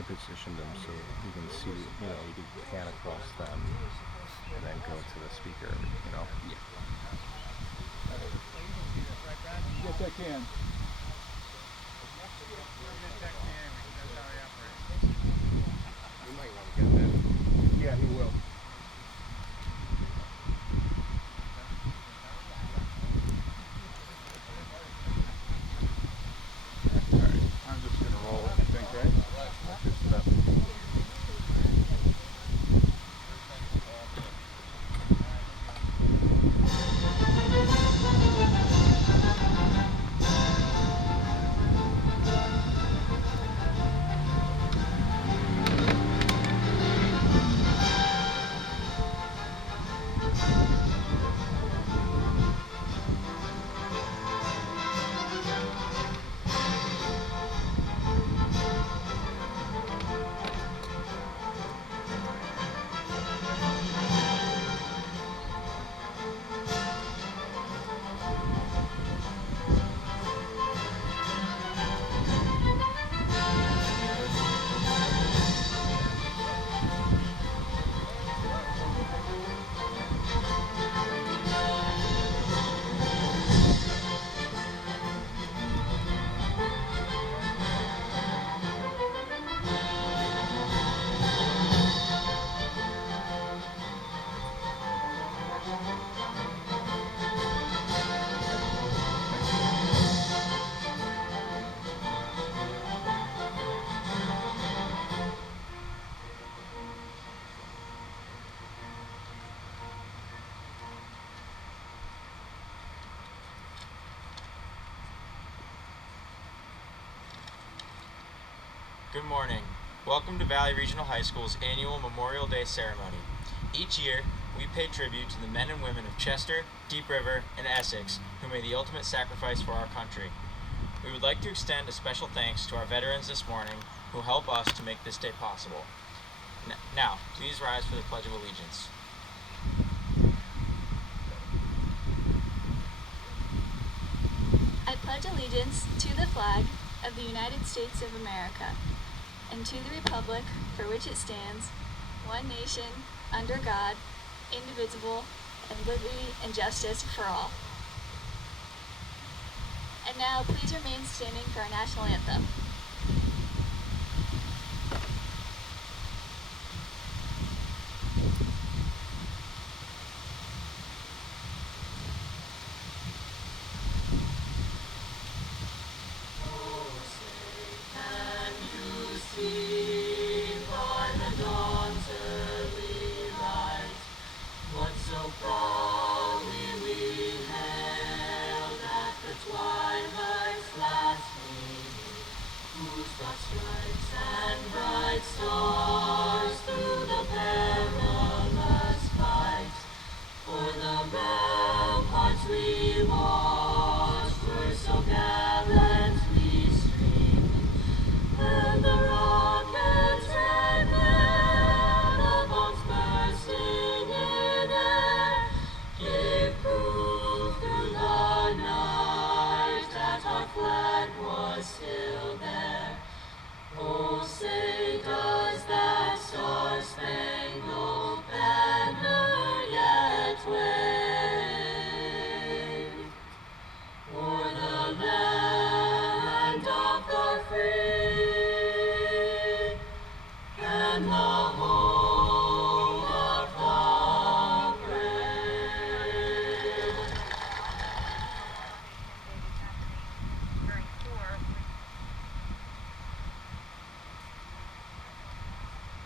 I positioned them so you can see, you can pan across them and then go to the speaker. Yes, I can. You might want to get that. Yeah, he will. All right. I'm just going to roll it, I think, right? Just about. Good morning. Welcome to Valley Regional High School's annual Memorial Day ceremony. Each year, we pay tribute to the men and women of Chester, Deep River, and Essex who made the ultimate sacrifice for our country. We would like to extend a special thanks to our veterans this morning who help us to make this day possible. Now, please rise for the Pledge of Allegiance. I pledge allegiance to the flag of the United States of America and to the republic for which it stands, one nation, under God, indivisible, and liberty and justice for all. And now, please remain standing for our national anthem.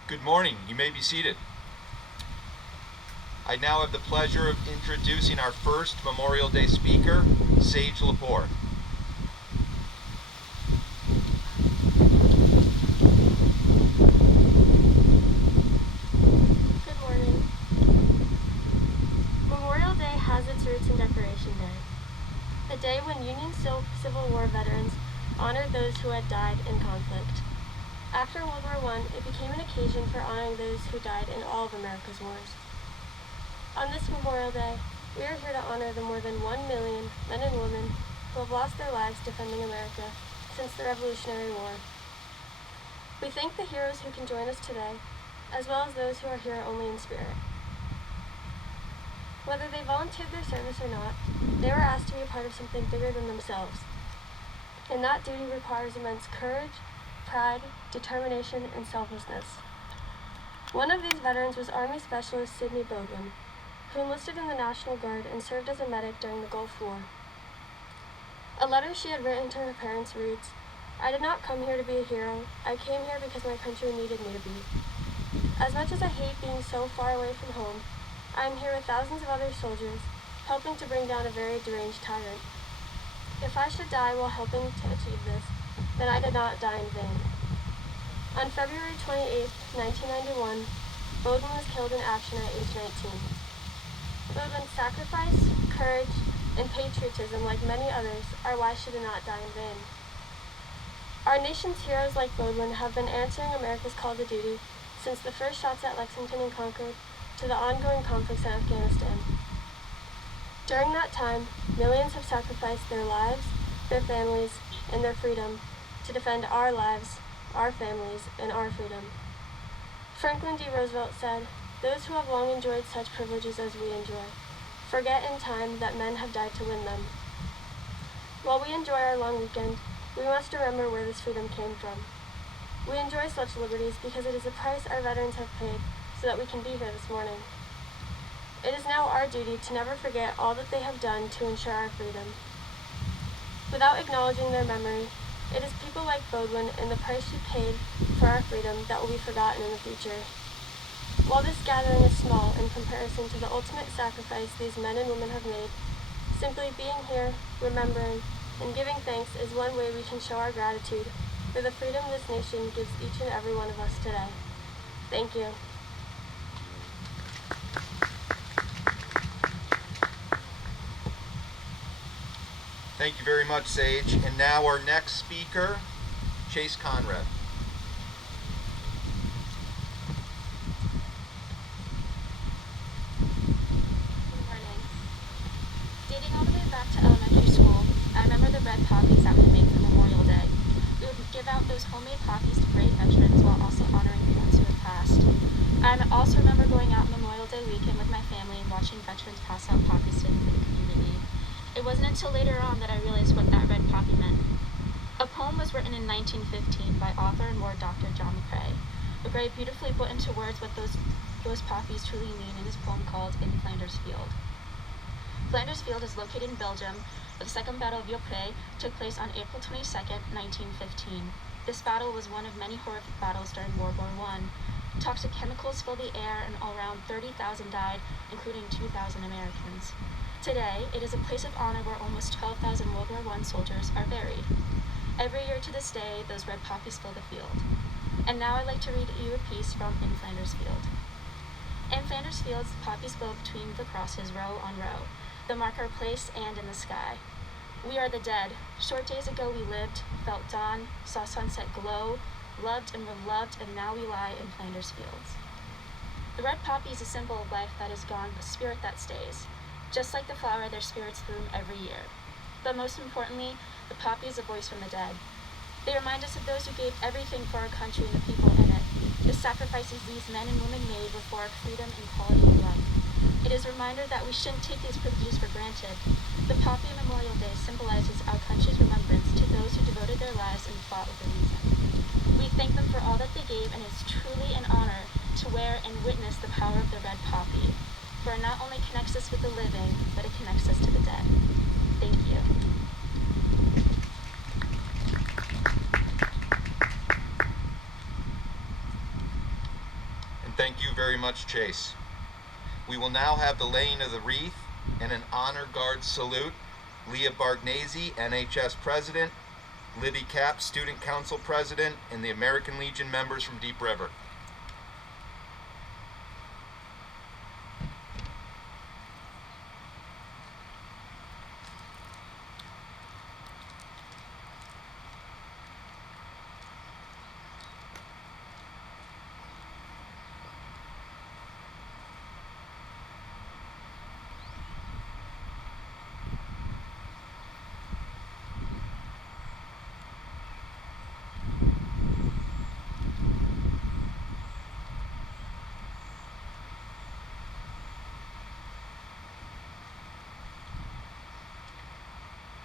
Good morning. You may be seated. I now have the pleasure of introducing our first Memorial Day speaker, Sage Lepore. Good morning. Memorial Day has its roots in Decoration Day, a day when Union Civil War veterans honored those who had died in conflict. After World War I, it became an occasion for honoring those who died in all of America's wars. On this Memorial Day, we are here to honor the more than 1 million men and women who have lost their lives defending America since the Revolutionary War. We thank the heroes who can join us today, as well as those who are here only in spirit. Whether they volunteered their service or not, they were asked to be a part of something bigger than themselves. And that duty requires immense courage, pride, determination, and selflessness. One of these veterans was Army Specialist Sidney Bowden, who enlisted in the National Guard and served as a medic during the Gulf War. A letter she had written to her parents reads, "I did not come here to be a hero. I came here because my country needed me to be. As much as I hate being so far away from home, I am here with thousands of other soldiers, helping to bring down a very deranged tyrant. If I should die while helping to achieve this, then I did not die in vain." On February 28, 1991, Bowden was killed in action at age 19. Bowden's sacrifice, courage, and patriotism, like many others, are why she did not die in vain. Our nation's heroes like Bowden have been answering America's call to duty since the first shots at Lexington and Concord to the ongoing conflicts in Afghanistan. During that time, millions have sacrificed their lives, their families, and their freedom to defend our lives, our families, and our freedom. Franklin D. Roosevelt said, "Those who have long enjoyed such privileges as we enjoy forget in time that men have died to win them." While we enjoy our long weekend, we must remember where this freedom came from. We enjoy such liberties because it is a price our veterans have paid so that we can be here this morning. It is now our duty to never forget all that they have done to ensure our freedom. Without acknowledging their memory, it is people like Bowden and the price she paid for our freedom that will be forgotten in the future. While this gathering is small in comparison to the ultimate sacrifice these men and women have made, simply being here, remembering, and giving thanks is one way we can show our gratitude for the freedom this nation gives each and every one of us today. Thank you. Thank you very much, Sage. And now our next speaker, Chase Conrad. Good morning. Dating all the way back to elementary school, I remember the red poppies that we would make for Memorial Day. We would give out those homemade poppies to brave veterans while also honoring the ones who had passed. I also remember going out Memorial Day weekend with my family and watching veterans pass out poppies to the community. It wasn't until later on that I realized what that red poppy meant. A poem was written in 1915 by author and war Dr. John McCrae. McCrae beautifully put into words what those poppies truly mean in his poem called In Flanders Field. Flanders Field is located in Belgium, but the Second Battle of Ypres took place on April 22, 1915. This battle was one of many horrific battles during World War I. Toxic chemicals filled the air and all around 30,000 died, including 2,000 Americans. Today, it is a place of honor where almost 12,000 World War I soldiers are buried. Every year to this day, those red poppies fill the field. And now I'd like to read you a piece from In Flanders Field. In Flanders Fields, poppies blow between the crosses, row on row. They mark our place and in the sky. We are the dead. Short days ago we lived, felt dawn, saw sunset glow, loved and were loved, and now we lie in Flanders Fields. The red poppy is a symbol of life that is gone, but spirit that stays. Just like the flower, their spirits bloom every year. But most importantly, the poppy is a voice from the dead. They remind us of those who gave everything for our country and the people in it. The sacrifices these men and women made were for our freedom and quality of life. It is a reminder that we shouldn't take these privileges for granted. The Poppy Memorial Day symbolizes our country's remembrance to those who devoted their lives and fought with a reason. We thank them for all that they gave, and it's truly an honor to wear and witness the power of the red poppy. For it not only connects us with the living, but it connects us to the dead. Thank you. And thank you very much, Chase. We will now have the laying of the wreath and an honor guard salute. Leah Bargnese, NHS President, Libby Capp, Student Council President, and the American Legion members from Deep River.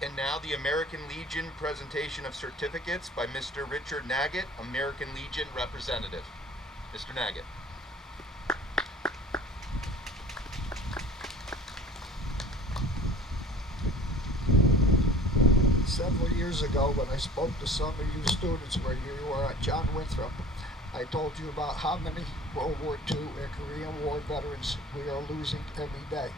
And now the American Legion presentation of certificates by Mr. Richard Naggett, American Legion representative. Mr. Naggett. Several years ago, when I spoke to some of you students where you were at John Winthrop, I told you about how many World War II and Korean War veterans we are losing every day.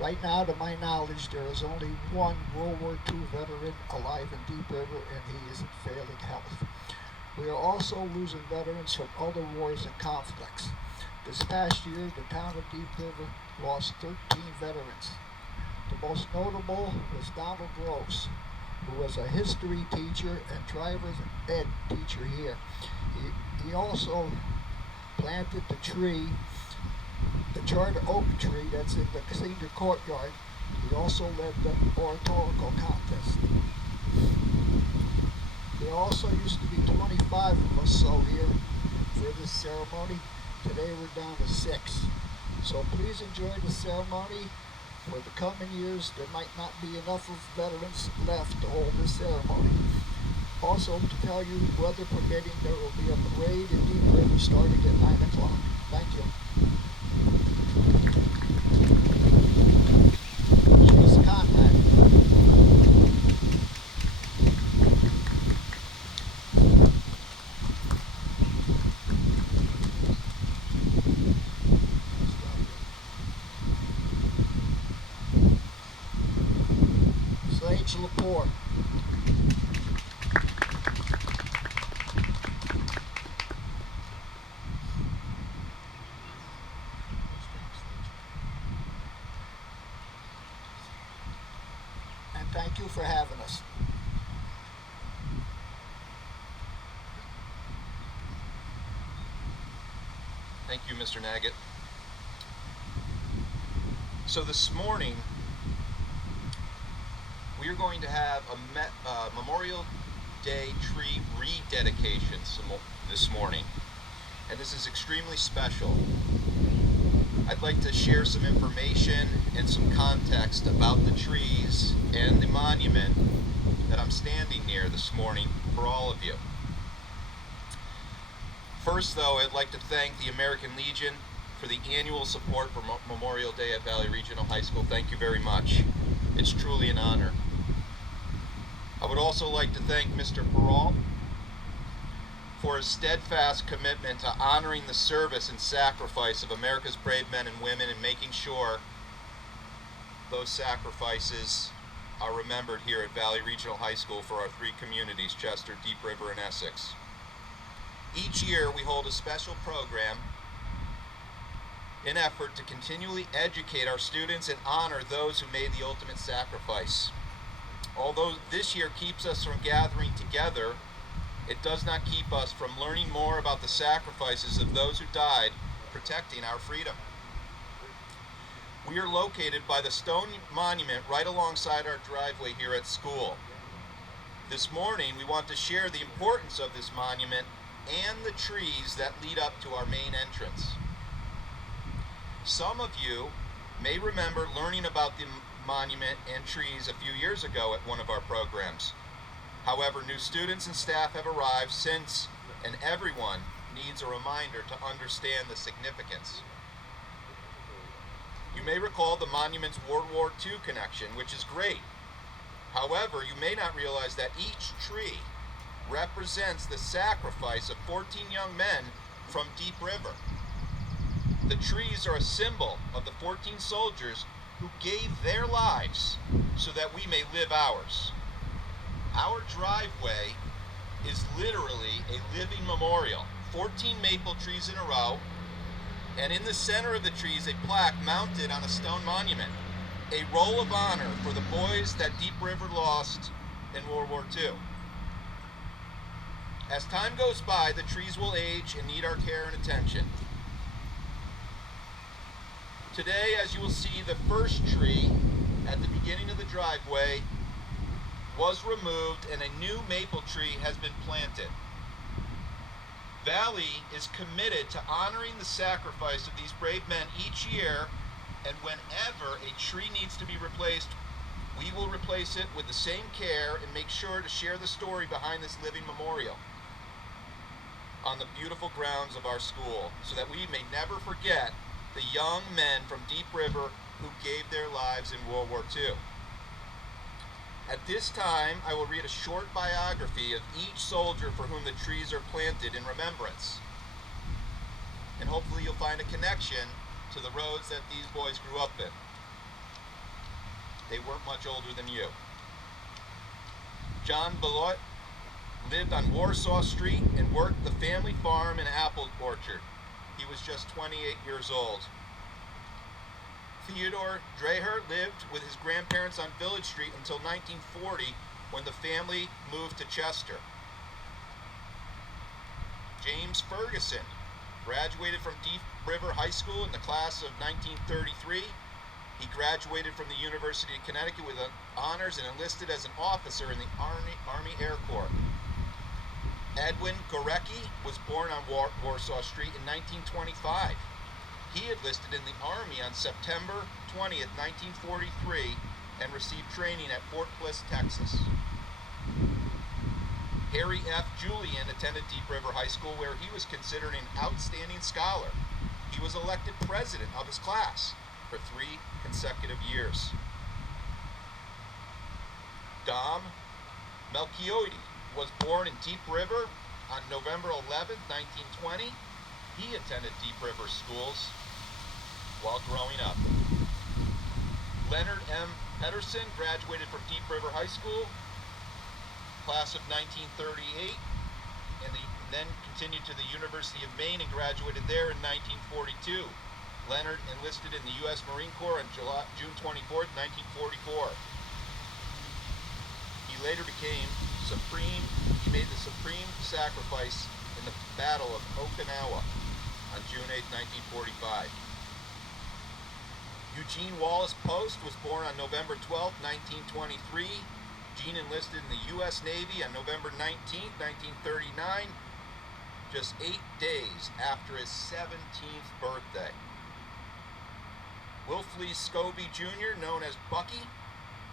Right now, to my knowledge, there is only one World War II veteran alive in Deep River, and he is in failing health. We are also losing veterans from other wars and conflicts. This past year, the town of Deep River lost 13 veterans. The most notable was Donald Gross, who was a history teacher and driver's ed teacher here. He also planted the tree, the charter oak tree that's in the senior courtyard. He also led the oratorical contest. There also used to be 25 of us so here for this ceremony. Today we're down to 6. So please enjoy the ceremony. For the coming years, there might not be enough of veterans left to hold this ceremony. Also, to tell you, weather permitting, there will be a parade in Deep River starting at 9 o'clock. Thank you. Please contact. Sage Lepore. And thank you for having us. Thank you, Mr. Naggett. So this morning, we are going to have a Memorial Day tree rededication this morning, and this is extremely special. I'd like to share some information and some context about the trees and the monument that I'm standing near this morning for all of you. First, though, I'd like to thank the American Legion for the annual support for Memorial Day at Valley Regional High School. Thank you very much. It's truly an honor. I would also like to thank Mr. Peralt for his steadfast commitment to honoring the service and sacrifice of America's brave men and women and making sure those sacrifices are remembered here at Valley Regional High School for our 3 communities, Chester, Deep River, and Essex. Each year we hold a special program in effort to continually educate our students and honor those who made the ultimate sacrifice. Although this year keeps us from gathering together, it does not keep us from learning more about the sacrifices of those who died protecting our freedom. We are located by the stone monument right alongside our driveway here at school. This morning, we want to share the importance of this monument and the trees that lead up to our main entrance. Some of you may remember learning about the monument and trees a few years ago at one of our programs. However, new students and staff have arrived since, and everyone needs a reminder to understand the significance. You may recall the monument's World War II connection, which is great. However, you may not realize that each tree represents the sacrifice of 14 young men from Deep River. The trees are a symbol of the 14 soldiers who gave their lives so that we may live ours. Our driveway is literally a living memorial. 14 maple trees in a row, and in the center of the trees a plaque mounted on a stone monument, a roll of honor for the boys that Deep River lost in World War II. As time goes by, the trees will age and need our care and attention. Today, as you will see, the first tree at the beginning of the driveway was removed and a new maple tree has been planted. Valley is committed to honoring the sacrifice of these brave men each year, and whenever a tree needs to be replaced We will replace it with the same care and make sure to share the story behind this living memorial on the beautiful grounds of our school, so that we may never forget the young men from Deep River who gave their lives in World War II. At this time, I will read a short biography of each soldier for whom the trees are planted in remembrance. And hopefully you'll find a connection to the roads that these boys grew up in. They weren't much older than you. John Beloit lived on Warsaw Street and worked the family farm and apple orchard. He was just 28 years old. Theodore Dreher lived with his grandparents on Village Street until 1940, when the family moved to Chester. James Ferguson graduated from Deep River High School in the class of 1933. He graduated from the University of Connecticut with honors and enlisted as an officer in the Army Air Corps. Edwin Gorecki was born on Warsaw Street in 1925. He enlisted in the Army on September 20th, 1943, and received training at Fort Bliss, Texas. Harry F. Julian attended Deep River High School, where he was considered an outstanding scholar. He was elected president of his class for 3 consecutive years. Dom Melchiotti was born in Deep River on November 11th, 1920. He attended Deep River schools while growing up. Leonard M. Pedersen graduated from Deep River High School, class of 1938, and then continued to the University of Maine and graduated there in 1942. Leonard enlisted in the U.S. Marine Corps on June 24th, 1944. He later he made the supreme sacrifice in the Battle of Okinawa on June 8, 1945. Eugene Wallace Post was born on November 12, 1923. Gene enlisted in the U.S. Navy on November 19, 1939, just 8 days after his 17th birthday. Wilfley Scobie Jr., known as Bucky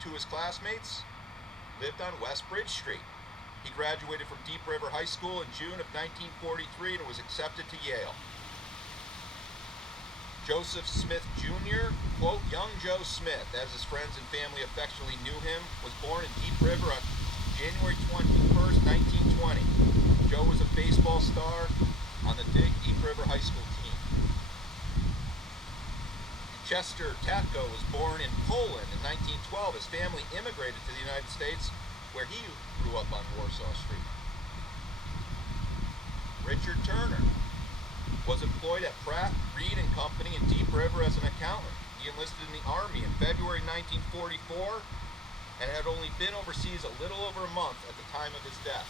to his classmates, lived on West Bridge Street. He graduated from Deep River High School in June of 1943 and was accepted to Yale. Joseph Smith Jr., quote, Young Joe Smith, as his friends and family affectionately knew him, was born in Deep River on January 21st, 1920. Joe was a baseball star on the Deep River High School team. Chester Tatko was born in Poland in 1912. His family immigrated to the United States, where he grew up on Warsaw Street. Richard Turner was employed at Pratt, Reed & Company in Deep River as an accountant. He enlisted in the Army in February 1944 and had only been overseas a little over a month at the time of his death,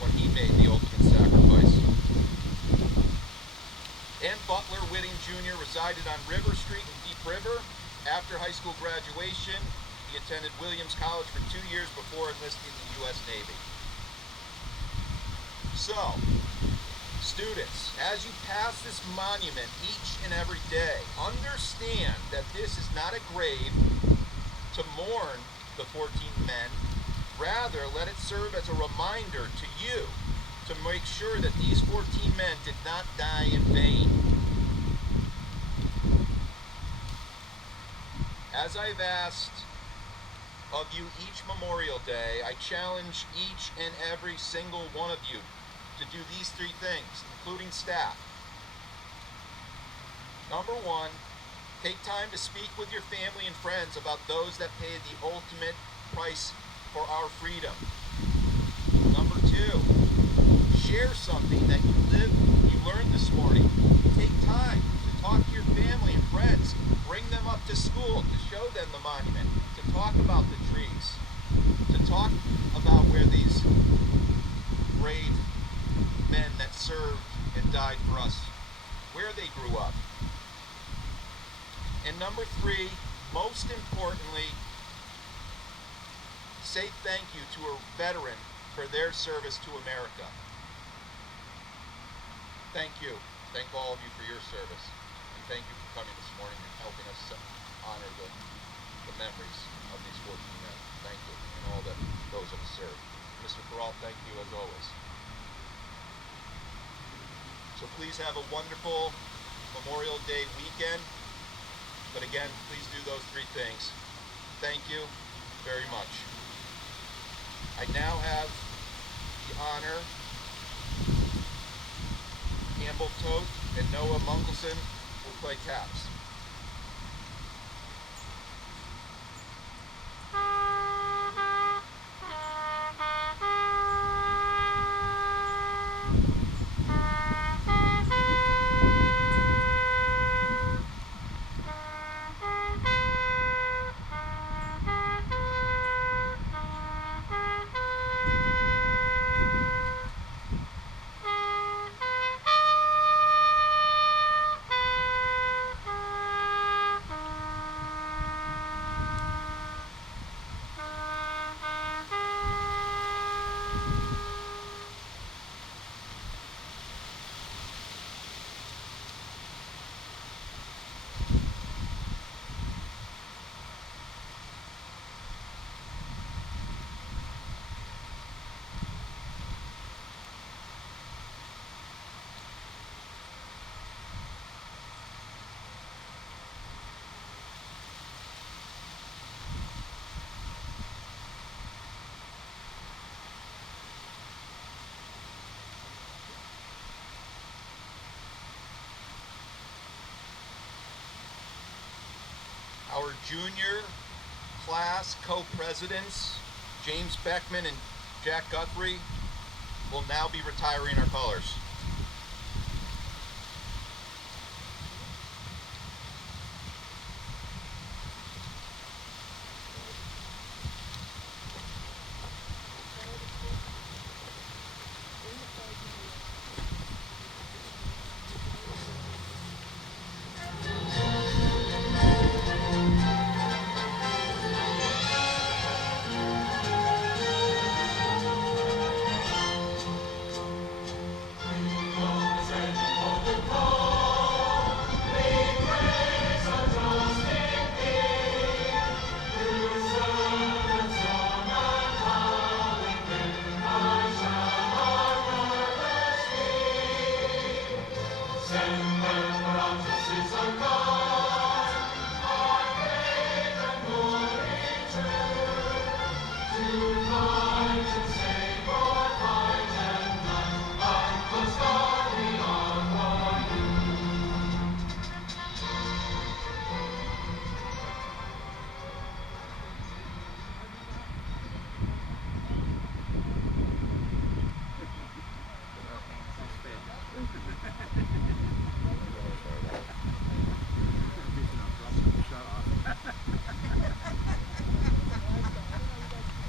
when he made the ultimate sacrifice. And Butler Whitting Jr. resided on River Street in Deep River. After high school graduation, he attended Williams College for 2 years before enlisting in the U.S. Navy. So, students, as you pass this monument each and every day, understand that this is not a grave to mourn the 14 men. Rather, let it serve as a reminder to you to make sure that these 14 men did not die in vain. As I've asked of you each Memorial Day, I challenge each and every single one of you to do these 3 things, including staff. Number 1, take time to speak with your family and friends about those that paid the ultimate price for our freedom. Number 2, share something that you learned this morning. Take time to talk to your family and friends. Bring them up to school to show them the monument, to talk about the trees, to talk about where these brave men that served and died for us, where they grew up. And number 3, most importantly, say thank you to a veteran for their service to America. Thank you. Thank all of you for your service. And thank you for coming this morning and helping us honor the the memories of these 14 men. Thank you, and all those that have served. Mr. Peralt, thank you as always. So please have a wonderful Memorial Day weekend. But again, please do those 3 things. Thank you very much. I now have the honor, Campbell Toth and Noah Munkelson will play taps. Our junior class co-presidents, James Beckman and Jack Guthrie, will now be retiring our colors.